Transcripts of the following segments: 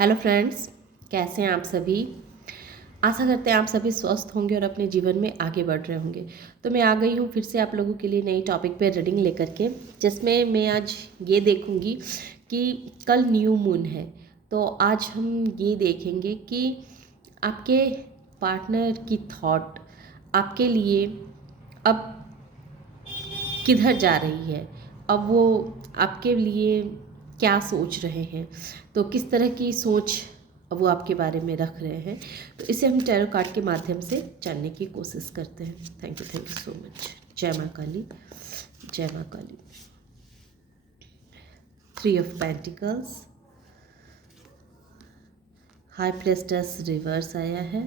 Hello friends, कैसे हैं आप सभी। आशा करते हैं आप सभी स्वस्थ होंगे और अपने जीवन में आगे बढ़ रहे होंगे। तो मैं आ गई हूँ फिर से आप लोगों के लिए नई टॉपिक पे रीडिंग लेकर के, जिसमें मैं आज ये देखूँगी कि कल न्यू मून है। तो आज हम ये देखेंगे कि आपके पार्टनर की थॉट आपके लिए अब किधर जा रही है, अब वो आपके लिए क्या सोच रहे हैं, तो किस तरह की सोच वो आपके बारे में रख रहे हैं। तो इसे हम टैरो कार्ड के माध्यम से जानने की कोशिश करते हैं। Thank you so much. जय माँ काली, जय माँ काली। 3 ऑफ पेंटिकल्स, हाई प्रेस्टेस रिवर्स आया है,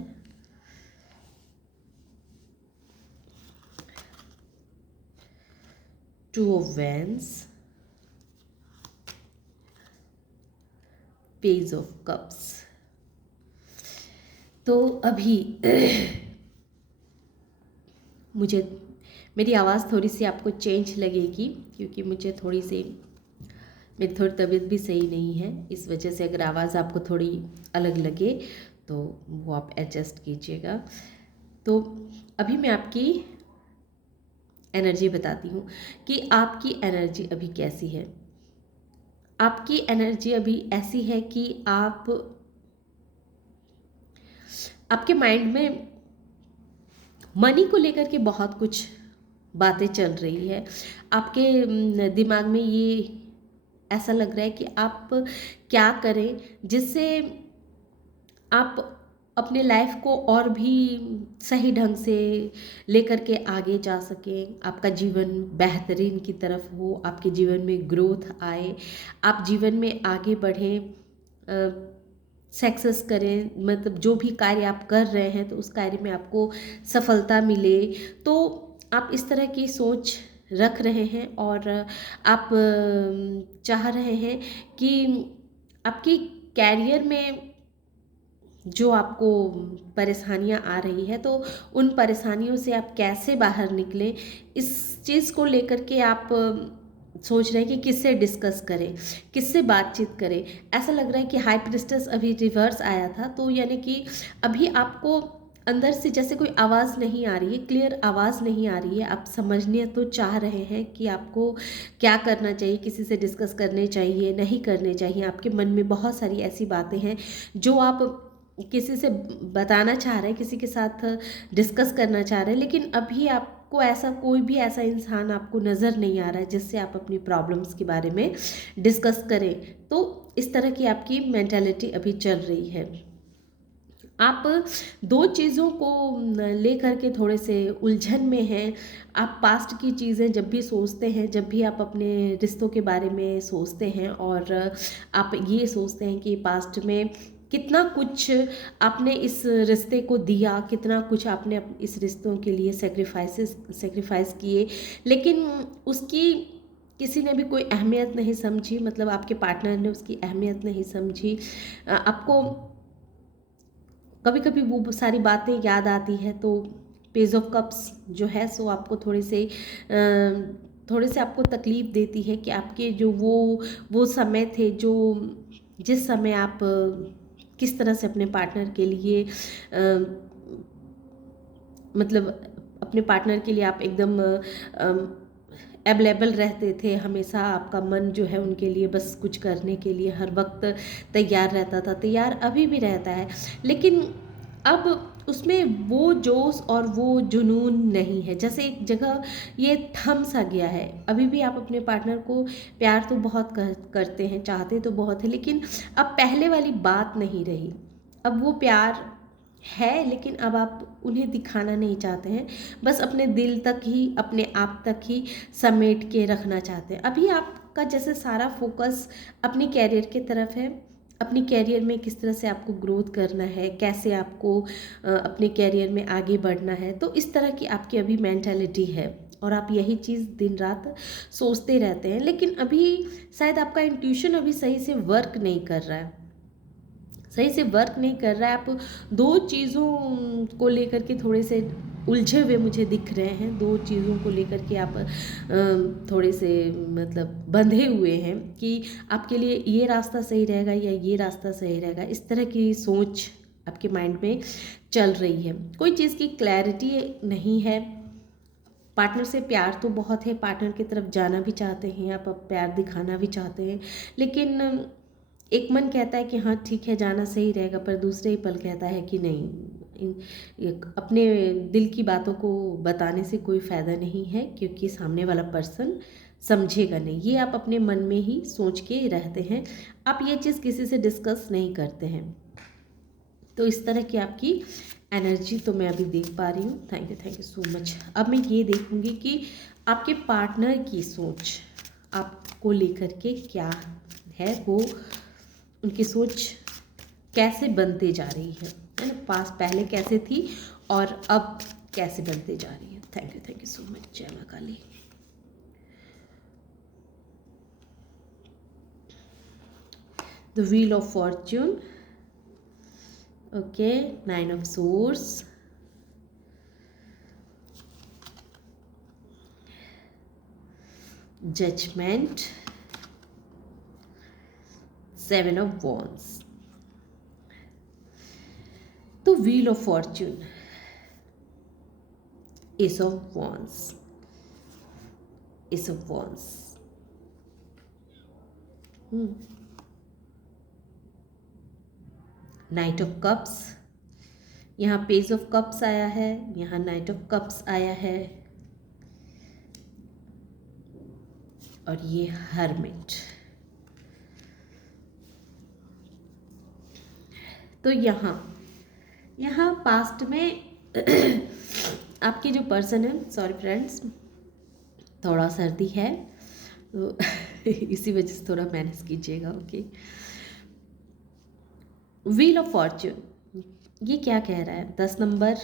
two of wands, page of cups. तो अभी मुझे मेरी आवाज़ थोड़ी सी आपको चेंज लगेगी, क्योंकि मेरी थोड़ी तबीयत भी सही नहीं है। इस वजह से अगर आवाज़ आपको थोड़ी अलग लगे तो वो आप एडजस्ट कीजिएगा। तो अभी मैं आपकी एनर्जी बताती हूँ कि आपकी एनर्जी अभी कैसी है। आपकी एनर्जी अभी ऐसी है कि आपके माइंड में मनी को लेकर के बहुत कुछ बातें चल रही है। आपके दिमाग में ये ऐसा लग रहा है कि आप क्या करें जिससे आप अपने लाइफ को और भी सही ढंग से लेकर के आगे जा सकें, आपका जीवन बेहतरीन की तरफ हो, आपके जीवन में ग्रोथ आए, आप जीवन में आगे बढ़ें, सक्सेस करें। मतलब जो भी कार्य आप कर रहे हैं तो उस कार्य में आपको सफलता मिले। तो आप इस तरह की सोच रख रहे हैं और आप चाह रहे हैं कि आपकी कैरियर में जो आपको परेशानियां आ रही है, तो उन परेशानियों से आप कैसे बाहर निकलें, इस चीज़ को लेकर के आप सोच रहे हैं कि किससे डिस्कस करें, किससे बातचीत करें। ऐसा लग रहा है कि हाई प्रिस्टेस अभी रिवर्स आया था, तो यानी कि अभी आपको अंदर से जैसे कोई आवाज़ नहीं आ रही है, क्लियर आवाज़ नहीं आ रही है। आप समझने तो चाह रहे हैं कि आपको क्या करना चाहिए, किसी से डिस्कस करने चाहिए, नहीं करने चाहिए। आपके मन में बहुत सारी ऐसी बातें हैं जो आप किसी से बताना चाह रहे हैं, किसी के साथ डिस्कस करना चाह रहे हैं, लेकिन अभी आपको ऐसा कोई भी ऐसा इंसान आपको नज़र नहीं आ रहा है जिससे आप अपनी प्रॉब्लम्स के बारे में डिस्कस करें। तो इस तरह की आपकी मेंटालिटी अभी चल रही है। आप दो चीज़ों को लेकर के थोड़े से उलझन में हैं। आप पास्ट की चीज़ें जब भी सोचते हैं, जब भी आप अपने रिश्तों के बारे में सोचते हैं और आप ये सोचते हैं कि पास्ट में कितना कुछ आपने इस रिश्ते को दिया, कितना कुछ आपने इस रिश्तों के लिए सेक्रीफाइस किए, लेकिन उसकी किसी ने भी कोई अहमियत नहीं समझी। मतलब आपके पार्टनर ने उसकी अहमियत नहीं समझी। आपको कभी कभी वो सारी बातें याद आती है, तो पेज ऑफ कप्स जो है सो आपको थोड़े से आपको तकलीफ़ देती है कि आपके जो वो समय थे, जो जिस समय आप किस तरह से अपने पार्टनर के लिए मतलब अपने पार्टनर के लिए आप एकदम अवेलेबल रहते थे। हमेशा आपका मन जो है उनके लिए बस कुछ करने के लिए हर वक्त तैयार रहता था, तैयार अभी भी रहता है, लेकिन अब उसमें वो जोश और वो जुनून नहीं है। जैसे एक जगह ये थम सा गया है। अभी भी आप अपने पार्टनर को प्यार तो बहुत करते हैं, चाहते तो बहुत है, लेकिन अब पहले वाली बात नहीं रही। अब वो प्यार है, लेकिन अब आप उन्हें दिखाना नहीं चाहते हैं, बस अपने दिल तक ही, अपने आप तक ही समेट के रखना चाहते हैं। अभी आपका जैसे सारा फोकस अपनी कैरियर की तरफ है। अपनी कैरियर में किस तरह से आपको ग्रोथ करना है, कैसे आपको अपने कैरियर में आगे बढ़ना है, तो इस तरह की आपकी अभी मेंटालिटी है और आप यही चीज़ दिन रात सोचते रहते हैं। लेकिन अभी शायद आपका इंट्यूशन अभी सही से वर्क नहीं कर रहा है, सही से वर्क नहीं कर रहा है। आप दो चीज़ों को लेकर के थोड़े से उलझे हुए मुझे दिख रहे हैं, दो चीज़ों को लेकर के आप थोड़े से मतलब बंधे हुए हैं कि आपके लिए ये रास्ता सही रहेगा या ये रास्ता सही रहेगा, इस तरह की सोच आपके माइंड में चल रही है। कोई चीज़ की क्लैरिटी नहीं है। पार्टनर से प्यार तो बहुत है, पार्टनर की तरफ जाना भी चाहते हैं आप, अब प्यार दिखाना भी चाहते हैं, लेकिन एक मन कहता है कि हाँ ठीक है जाना सही रहेगा, पर दूसरे ही पल कहता है कि नहीं, अपने दिल की बातों को बताने से कोई फ़ायदा नहीं है, क्योंकि सामने वाला पर्सन समझेगा नहीं। ये आप अपने मन में ही सोच के रहते हैं, आप ये चीज़ किसी से डिस्कस नहीं करते हैं। तो इस तरह की आपकी एनर्जी तो मैं अभी देख पा रही हूँ। Thank you so much. अब मैं ये देखूँगी कि आपके पार्टनर की सोच आपको लेकर के क्या है, वो उनकी सोच कैसे बनते जा रही है ना, पास पहले कैसे थी और अब कैसे बनते जा रही है। Thank you so much. जय माँ Kali. The wheel of fortune, okay, 9 of swords, judgment, 7 of wands। तो wheel of fortune, ace of wands, ace of wands, knight of cups, यहाँ पेज ऑफ कप्स आया है, यहाँ नाइट ऑफ कप्स आया है, और ये हर्मिट। तो यहाँ पास्ट में आपके जो पर्सन है, सॉरी फ्रेंड्स थोड़ा सर्दी है तो इसी वजह से थोड़ा मैनेज कीजिएगा, ओके। व्हील ऑफ फॉर्च्यून ये क्या कह रहा है, 10 नंबर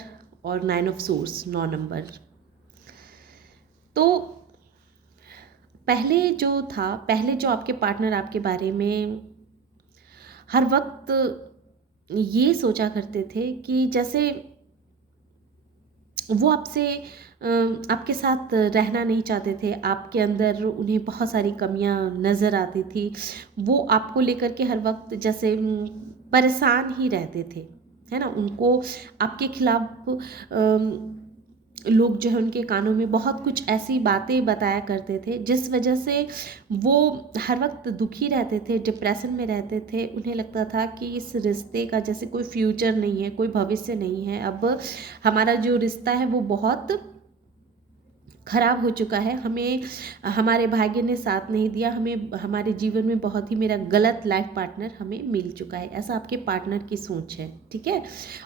और 9 ऑफ सोर्स 9 नंबर। तो पहले जो आपके पार्टनर आपके बारे में हर वक्त ये सोचा करते थे कि जैसे वो आपके साथ रहना नहीं चाहते थे, आपके अंदर उन्हें बहुत सारी कमियां नज़र आती थी, वो आपको लेकर के हर वक्त जैसे परेशान ही रहते थे, है ना। उनको आपके खिलाफ लोग जो है उनके कानों में बहुत कुछ ऐसी बातें बताया करते थे, जिस वजह से वो हर वक्त दुखी रहते थे, डिप्रेशन में रहते थे। उन्हें लगता था कि इस रिश्ते का जैसे कोई फ्यूचर नहीं है, कोई भविष्य नहीं है, अब हमारा जो रिश्ता है वो बहुत खराब हो चुका है, हमें हमारे भाग्य ने साथ नहीं दिया, हमें हमारे जीवन में बहुत ही मेरा गलत लाइफ पार्टनर हमें मिल चुका है, ऐसा आपके पार्टनर की सोच है, ठीक है।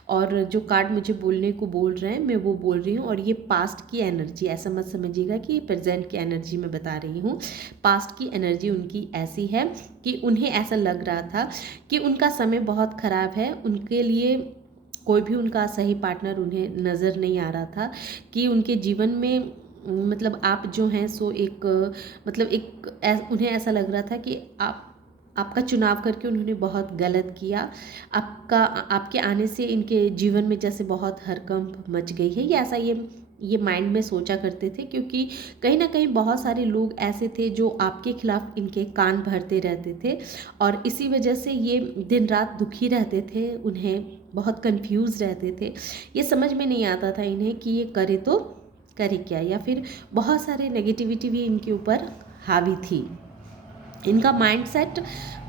और जो कार्ड मुझे बोलने को बोल रहे हैं मैं वो बोल रही हूँ, और ये पास्ट की एनर्जी, ऐसा मत समझिएगा कि प्रेजेंट की एनर्जी मैं बता रही हूँ। पास्ट की एनर्जी उनकी ऐसी है कि उन्हें ऐसा लग रहा था कि उनका समय बहुत ख़राब है, उनके लिए कोई भी उनका सही पार्टनर उन्हें नज़र नहीं आ रहा था, कि उनके जीवन में मतलब आप जो हैं सो उन्हें ऐसा लग रहा था कि आपका चुनाव करके उन्होंने बहुत गलत किया, आपके आने से इनके जीवन में जैसे बहुत हड़कंप मच गई है, ये माइंड में सोचा करते थे। क्योंकि कहीं ना कहीं बहुत सारे लोग ऐसे थे जो आपके खिलाफ इनके कान भरते रहते थे, और इसी वजह से ये दिन रात दुखी रहते थे, उन्हें बहुत कंफ्यूज रहते थे, ये समझ में नहीं आता था इन्हें कि ये करे तो करे क्या, या फिर बहुत सारे नेगेटिविटी भी इनके ऊपर हावी थी। इनका माइंडसेट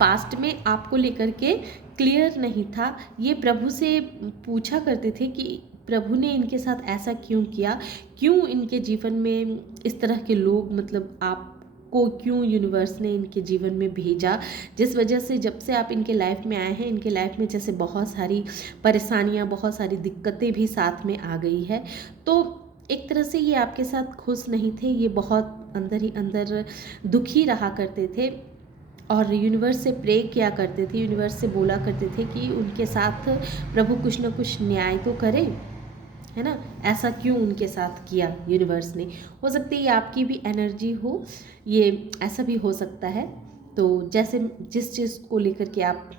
पास्ट में आपको लेकर के क्लियर नहीं था। ये प्रभु से पूछा करते थे कि प्रभु ने इनके साथ ऐसा क्यों किया, क्यों इनके जीवन में इस तरह के लोग, मतलब आपको क्यों यूनिवर्स ने इनके जीवन में भेजा, जिस वजह से जब से आप इनके लाइफ में आए हैं, इनके लाइफ में जैसे बहुत सारी परेशानियां, बहुत सारी दिक्कतें भी साथ में आ गई है। तो एक तरह से ये आपके साथ खुश नहीं थे, ये बहुत अंदर ही अंदर दुखी रहा करते थे, और यूनिवर्स से प्रे किया करते थे, यूनिवर्स से बोला करते थे कि उनके साथ प्रभु कुछ ना कुछ न्याय तो करे, है ना। ऐसा क्यों उनके साथ किया यूनिवर्स ने। हो सकता है ये आपकी भी एनर्जी हो, ये ऐसा भी हो सकता है। तो जैसे जिस चीज़ को लेकर के आप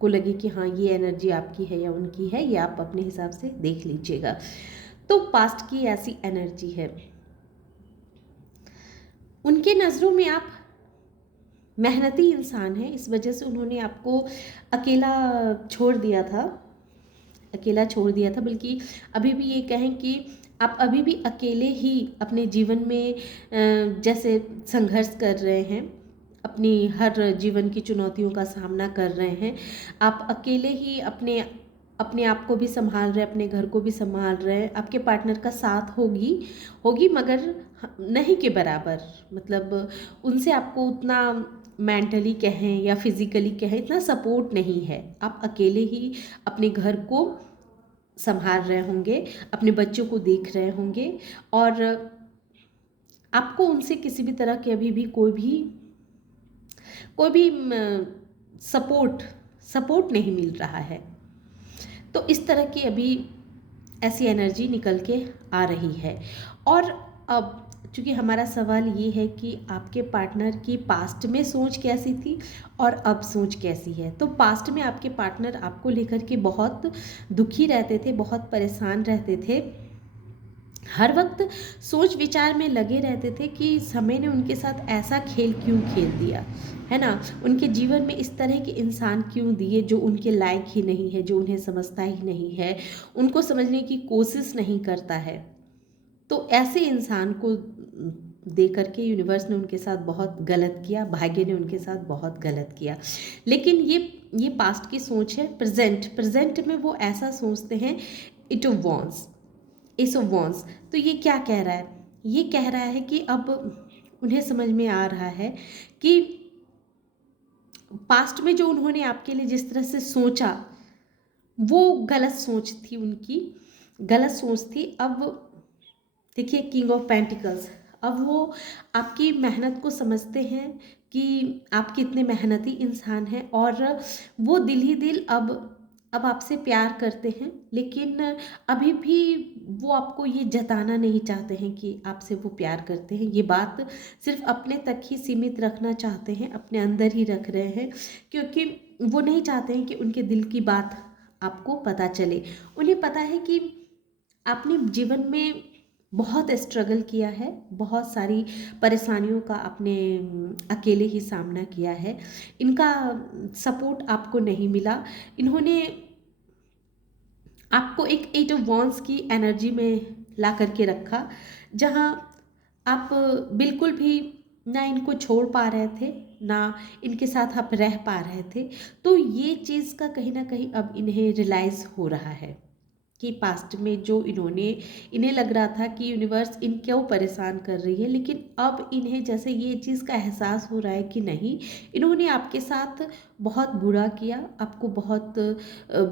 को लगे कि हाँ ये एनर्जी आपकी है या उनकी है, ये आप अपने हिसाब से देख लीजिएगा। तो पास्ट की ऐसी एनर्जी है। उनके नज़रों में आप मेहनती इंसान हैं, इस वजह से उन्होंने आपको अकेला छोड़ दिया था, बल्कि अभी भी ये कहें कि आप अभी भी अकेले ही अपने जीवन में जैसे संघर्ष कर रहे हैं, अपनी हर जीवन की चुनौतियों का सामना कर रहे हैं। आप अकेले ही अपने अपने आप को भी संभाल रहे हैं, अपने घर को भी संभाल रहे हैं। आपके पार्टनर का साथ होगी मगर नहीं के बराबर, मतलब उनसे आपको उतना मेंटली कहें या फिजिकली कहें इतना सपोर्ट नहीं है। आप अकेले ही अपने घर को संभाल रहे होंगे, अपने बच्चों को देख रहे होंगे, और आपको उनसे किसी भी तरह की अभी भी कोई भी सपोर्ट नहीं मिल रहा है। तो इस तरह की अभी ऐसी एनर्जी निकल के आ रही है। और अब चूँकि हमारा सवाल ये है कि आपके पार्टनर की पास्ट में सोच कैसी थी और अब सोच कैसी है, तो पास्ट में आपके पार्टनर आपको लेकर के बहुत दुखी रहते थे, बहुत परेशान रहते थे, हर वक्त सोच विचार में लगे रहते थे कि समय ने उनके साथ ऐसा खेल क्यों खेल दिया, है ना, उनके जीवन में इस तरह के इंसान क्यों दिए जो उनके लायक ही नहीं है, जो उन्हें समझता ही नहीं है, उनको समझने की कोशिश नहीं करता है। तो ऐसे इंसान को दे करके यूनिवर्स ने उनके साथ बहुत गलत किया, भाग्य ने उनके साथ बहुत गलत किया। लेकिन ये पास्ट की सोच है। प्रेजेंट में वो ऐसा सोचते हैं, it wants S of wants. तो ये क्या कह रहा है? ये कह रहा है कि अब उन्हें समझ में आ रहा है कि पास्ट में जो उन्होंने आपके लिए जिस तरह से सोचा वो गलत सोच थी, उनकी गलत सोच थी। अब देखिए किंग ऑफ पेंटिकल्स, अब वो आपकी मेहनत को समझते हैं कि आप कितने मेहनती इंसान हैं, और वो दिल ही दिल अब आपसे प्यार करते हैं। लेकिन अभी भी वो आपको ये जताना नहीं चाहते हैं कि आपसे वो प्यार करते हैं। ये बात सिर्फ अपने तक ही सीमित रखना चाहते हैं, अपने अंदर ही रख रहे हैं, क्योंकि वो नहीं चाहते हैं कि उनके दिल की बात आपको पता चले। उन्हें पता है कि आपने जीवन में बहुत स्ट्रगल किया है, बहुत सारी परेशानियों का आपने अकेले ही सामना किया है, इनका सपोर्ट आपको नहीं मिला। इन्होंने आपको एक एट ऑफ वॉन्स की एनर्जी में ला करके रखा, जहाँ आप बिल्कुल भी ना इनको छोड़ पा रहे थे, ना इनके साथ आप रह पा रहे थे। तो ये चीज़ का कहीं ना कहीं अब इन्हें रियलाइज़ हो रहा है कि पास्ट में जो इन्हें लग रहा था कि यूनिवर्स इन क्यों परेशान कर रही है, लेकिन अब इन्हें जैसे ये चीज़ का एहसास हो रहा है कि नहीं, इन्होंने आपके साथ बहुत बुरा किया, आपको बहुत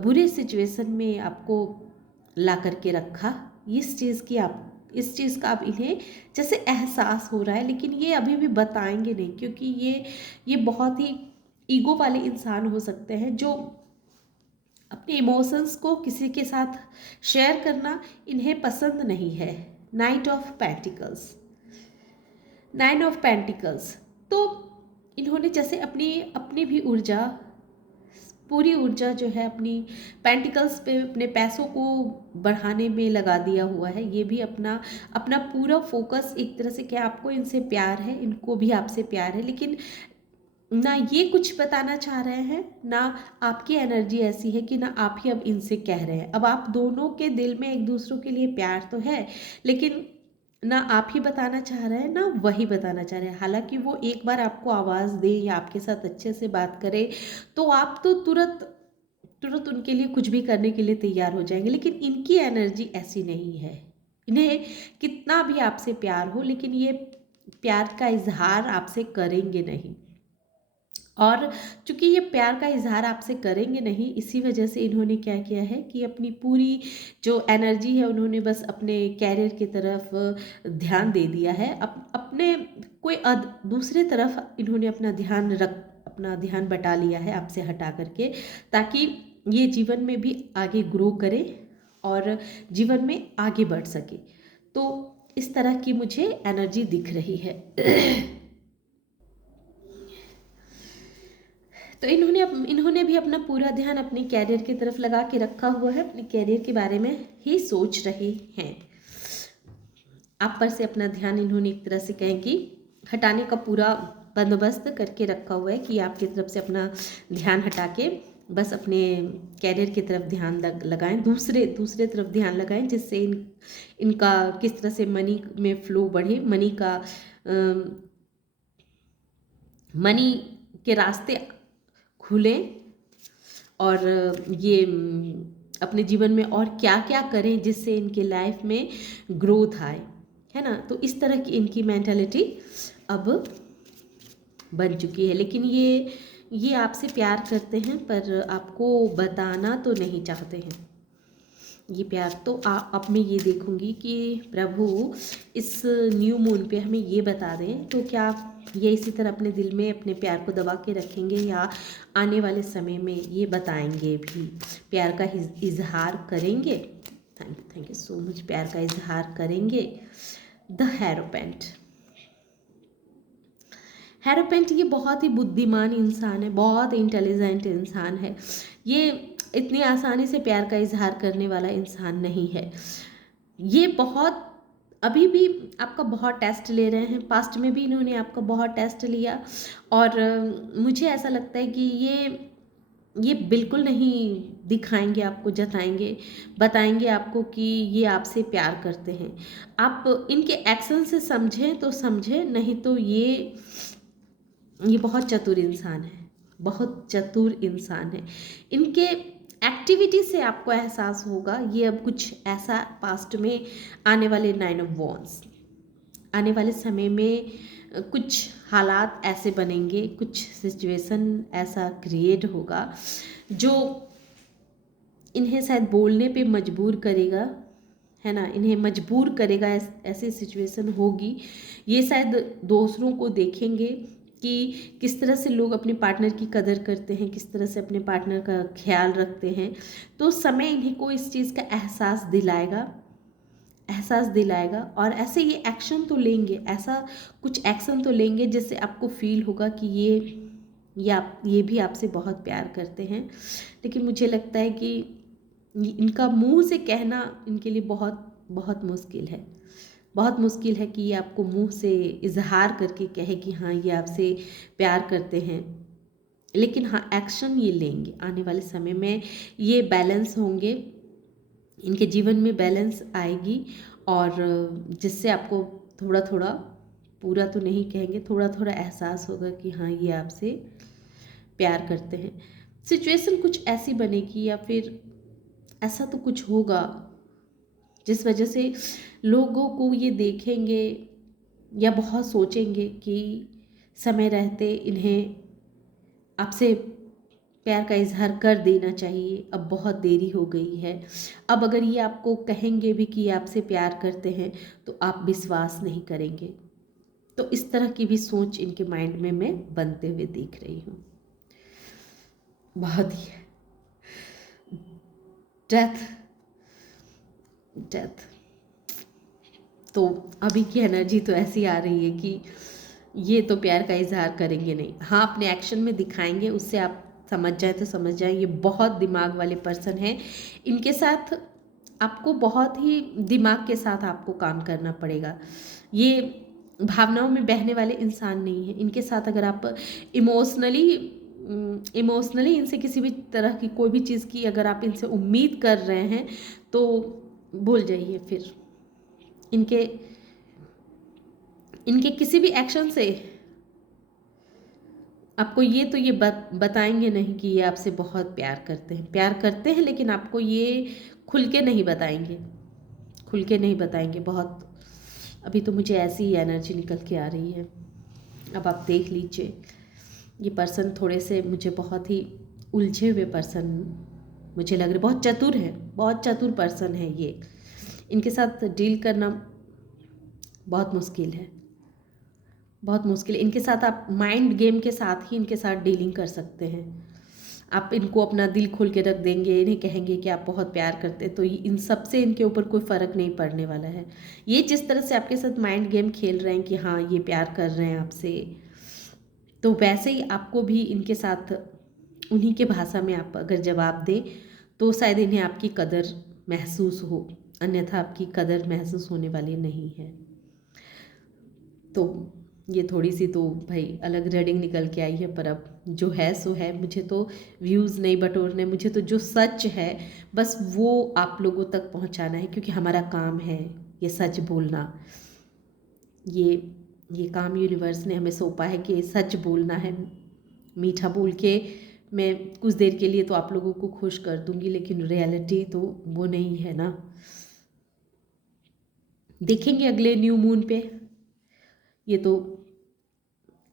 बुरे सिचुएशन में आपको ला करके रखा। इस चीज़ का अब इन्हें जैसे एहसास हो रहा है, लेकिन ये अभी भी बताएंगे नहीं, क्योंकि ये बहुत ही ईगो वाले इंसान हो सकते हैं जो अपने इमोशंस को किसी के साथ शेयर करना इन्हें पसंद नहीं है। Nine of pentacles. तो इन्होंने जैसे अपनी अपनी भी पूरी ऊर्जा जो है अपनी पेंटिकल्स पे, अपने पैसों को बढ़ाने में लगा दिया हुआ है। ये भी अपना अपना पूरा फोकस एक तरह से, क्या आपको इनसे प्यार है, इनको भी आपसे प्यार है, लेकिन ना ये कुछ बताना चाह रहे हैं, ना आपकी एनर्जी ऐसी है कि ना आप ही अब इनसे कह रहे हैं। अब आप दोनों के दिल में एक दूसरों के लिए प्यार तो है, लेकिन ना आप ही बताना चाह रहे हैं, ना वही बताना चाह रहे हैं। हालांकि वो एक बार आपको आवाज़ दे या आपके साथ अच्छे से बात करे तो आप तो तुरंत तुरंत उनके लिए कुछ भी करने के लिए तैयार हो जाएंगे, लेकिन इनकी एनर्जी ऐसी नहीं है। इन्हें कितना भी आपसे प्यार हो, लेकिन ये प्यार का इजहार आपसे करेंगे नहीं। और चूंकि ये प्यार का इजहार आपसे करेंगे नहीं, इसी वजह से इन्होंने क्या किया है कि अपनी पूरी जो एनर्जी है उन्होंने बस अपने कैरियर की तरफ ध्यान दे दिया है। अपने कोई दूसरे तरफ इन्होंने अपना ध्यान बटा लिया है आपसे हटा करके, ताकि ये जीवन में भी आगे ग्रो करे और जीवन में आगे बढ़ सके। तो इस तरह की मुझे एनर्जी दिख रही है। तो इन्होंने भी अपना पूरा ध्यान अपने कैरियर की तरफ लगा के रखा हुआ है, अपने कैरियर के बारे में ही सोच रहे हैं। आप पर से अपना ध्यान इन्होंने एक तरह से कहें कि हटाने का पूरा बंदोबस्त करके रखा हुआ है कि आपकी तरफ से अपना ध्यान हटा के बस अपने कैरियर की तरफ ध्यान लगाएं, दूसरे तरफ ध्यान लगाएं, जिससे इनका किस तरह से मनी में फ्लो बढ़े, मनी के रास्ते खुलें, और ये अपने जीवन में और क्या क्या करें जिससे इनके लाइफ में ग्रोथ आए, है ना। तो इस तरह की इनकी मेंटालिटी अब बन चुकी है। लेकिन ये आपसे प्यार करते हैं, पर आपको बताना तो नहीं चाहते हैं ये प्यार। तो अब मैं ये देखूंगी कि प्रभु इस न्यू मून पे हमें ये बता दें, तो क्या ये इसी तरह अपने दिल में अपने प्यार को दबा के रखेंगे, या आने वाले समय में ये बताएंगे भी, प्यार का इजहार करेंगे। Thank you so much. प्यार का इजहार करेंगे। द हेरोपेंट ये बहुत ही बुद्धिमान इंसान है, बहुत इंटेलिजेंट इंसान है। ये इतनी आसानी से प्यार का इजहार करने वाला इंसान नहीं है। ये बहुत अभी भी आपका बहुत टेस्ट ले रहे हैं, पास्ट में भी इन्होंने आपका बहुत टेस्ट लिया, और मुझे ऐसा लगता है कि ये बिल्कुल नहीं दिखाएंगे आपको, जताएंगे, बताएंगे आपको कि ये आपसे प्यार करते हैं। आप इनके एक्शन से समझें तो समझें, नहीं तो ये बहुत चतुर इंसान है, बहुत चतुर इंसान है। इनके एक्टिविटी से आपको एहसास होगा ये अब कुछ ऐसा पास्ट में आने वाले 9 ऑफ वॉन्ड्स, आने वाले समय में कुछ हालात ऐसे बनेंगे, कुछ सिचुएशन ऐसा क्रिएट होगा जो इन्हें शायद बोलने पे मजबूर करेगा, है ना, इन्हें मजबूर करेगा। ऐसी सिचुएशन होगी। ये शायद दूसरों को देखेंगे कि किस तरह से लोग अपने पार्टनर की कदर करते हैं, किस तरह से अपने पार्टनर का ख्याल रखते हैं। तो समय इन्हीं को इस चीज़ का एहसास दिलाएगा, और ऐसे ये एक्शन तो लेंगे, ऐसा कुछ एक्शन तो लेंगे जिससे आपको फील होगा कि ये भी आपसे बहुत प्यार करते हैं। लेकिन मुझे लगता है कि इनका मुंह से कहना इनके लिए बहुत बहुत मुश्किल है। बहुत मुश्किल है कि ये आपको मुंह से इजहार करके कहे कि हाँ ये आपसे प्यार करते हैं। लेकिन हाँ, एक्शन ये लेंगे। आने वाले समय में ये बैलेंस होंगे, इनके जीवन में बैलेंस आएगी, और जिससे आपको थोड़ा थोड़ा, पूरा तो नहीं कहेंगे, थोड़ा थोड़ा एहसास होगा कि हाँ ये आपसे प्यार करते हैं। सिचुएशन कुछ ऐसी बनेगी, या फिर ऐसा तो कुछ होगा जिस वजह से लोगों को ये देखेंगे या बहुत सोचेंगे कि समय रहते इन्हें आपसे प्यार का इजहार कर देना चाहिए, अब बहुत देरी हो गई है। अब अगर ये आपको कहेंगे भी कि आपसे प्यार करते हैं तो आप विश्वास नहीं करेंगे। तो इस तरह की भी सोच इनके माइंड में मैं बनते हुए देख रही हूँ। बहुत ही डेथ। तो अभी की एनर्जी तो ऐसी आ रही है कि ये तो प्यार का इजहार करेंगे नहीं। हाँ, अपने एक्शन में दिखाएंगे, उससे आप समझ जाए तो समझ जाए। ये बहुत दिमाग वाले पर्सन हैं। इनके साथ आपको बहुत ही दिमाग के साथ आपको काम करना पड़ेगा। ये भावनाओं में बहने वाले इंसान नहीं है। इनके साथ अगर आप इमोशनली इनसे किसी भी तरह की कोई भी चीज़ की अगर आप इनसे उम्मीद कर रहे हैं तो भूल जाइए। फिर इनके किसी भी एक्शन से आपको ये बताएंगे नहीं कि ये आपसे बहुत प्यार करते हैं, लेकिन आपको ये खुल के नहीं बताएंगे। बहुत अभी तो मुझे ऐसी ही एनर्जी निकल के आ रही है। अब आप देख लीजिए, ये पर्सन थोड़े से मुझे बहुत ही उलझे हुए पर्सन मुझे लग रहे, बहुत चतुर पर्सन है ये। इनके साथ डील करना बहुत मुश्किल है। इनके साथ आप माइंड गेम के साथ ही इनके साथ डीलिंग कर सकते हैं। आप इनको अपना दिल खोल के रख देंगे, इन्हें कहेंगे कि आप बहुत प्यार करते हैं, तो इन सब से इनके ऊपर कोई फ़र्क नहीं पड़ने वाला है। ये जिस तरह से आपके साथ माइंड गेम खेल रहे हैं कि हाँ ये प्यार कर रहे हैं आपसे, तो वैसे ही आपको भी इनके साथ उन्हीं के भाषा में आप अगर जवाब दें तो शायद इन्हें आपकी कदर महसूस हो, अन्यथा आपकी कदर महसूस होने वाली नहीं है। तो ये थोड़ी सी तो भाई अलग रीडिंग निकल के आई है, पर अब जो है सो है। मुझे तो व्यूज़ नहीं बटोरने, मुझे तो जो सच है बस वो आप लोगों तक पहुंचाना है, क्योंकि हमारा काम है ये सच बोलना। ये ये काम यूनिवर्स ने हमें सौंपा है कि सच बोलना है। मीठा बोल के मैं कुछ देर के लिए तो आप लोगों को खुश कर दूंगी, लेकिन रियलिटी तो वो नहीं है ना। देखेंगे अगले न्यू मून पे।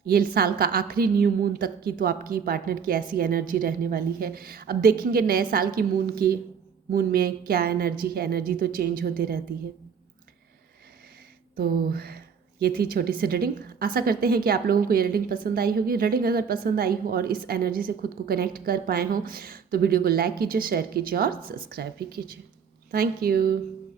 ये साल का आखिरी न्यू मून तक की तो आपकी पार्टनर की ऐसी एनर्जी रहने वाली है। अब देखेंगे नए साल की मून में क्या एनर्जी है। एनर्जी तो चेंज होती रहती है। तो ये थी छोटी सी रीडिंग। आशा करते हैं कि आप लोगों को ये रीडिंग पसंद आई होगी। रीडिंग अगर पसंद आई हो और इस एनर्जी से खुद को कनेक्ट कर पाए हों तो वीडियो को लाइक कीजिए, शेयर कीजिए और सब्सक्राइब भी कीजिए। Thank you.